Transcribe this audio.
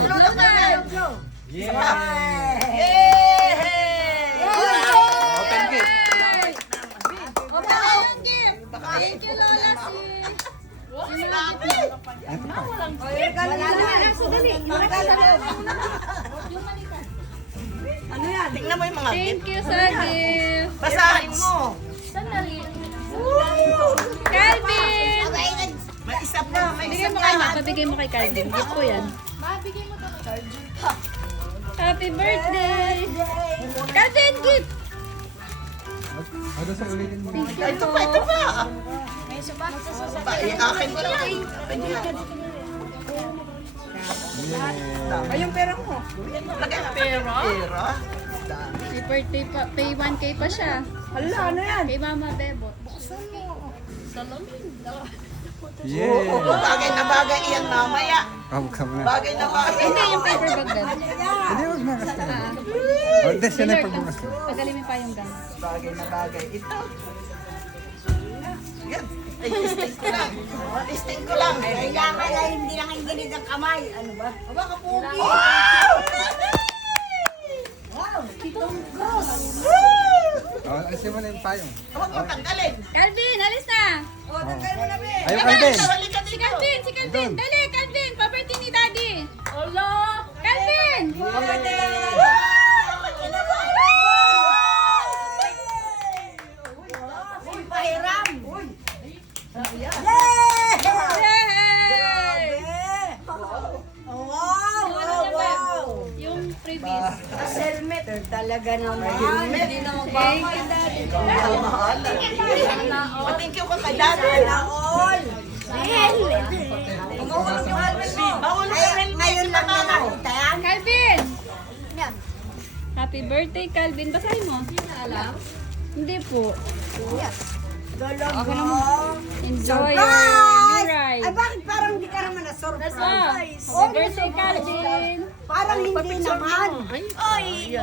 blow. Yeah! Open gift. Thank you, Lola. Ito pa. Ano yan? Tingnan mo yung mga gift. Thank you sa gift. Basahin mo. Sandali. Calvin! May isa pa. May Bigay isa mo kay Ma. pa. Pabigay mo kay Calvin. Gift ko yan. Happy birthday! Calvin, gift! Ano sa ulitin mo? Ito pa, ito pa. Akin ko lang. Yeah. Yung pera mo. Pera? Pera? May birthday pa. Pay 1K pa siya. Hala, ano yan? Kay Mama Bebot. Salamin. Yeah. Bagay na bagay yan mamaya. Buksan mo na. Bagay na bagay. Hindi, yung paper bag din. Hindi, huwag na kasi. Oh, des, yan ay pagbukas ko. Pagalimin pa yung gano'n. Bagay na bagay. Ito. Yan. Ay, listing ko lang. Listing ko lang. Kailangan na hindi lang ang ginid ang kamay. Ano ba? Aba, kapugi. Wow! Wow, Titong Cross. Oh, alisin mo na yung payong. Huwag mo tanggalin. Calvin, alis na! O, tanggal mo na, be. Ayun, Alden. Halika Si dito. Calvin, si Calvin! Dali, Calvin! Pa-birthday ni Daddy! Hello! Calvin! Uy, pahiram. Yay! Wow, wow, wow. Yung previous. Helmet. Talaga naman. Hindi na mag-thank you, Daddy. Thank you ko kay Daddy. All. Bawal ka helmet. Ngayon lang na nakita yan. Calvin! Happy birthday, Calvin. Basahin mo. Alam? Hindi po. Ako Enjoy your Surprise! ride. Ay, bakit parang hindi ka naman na-surprise? Ah, happy birthday, Calvin. Parang hindi naman. Ay,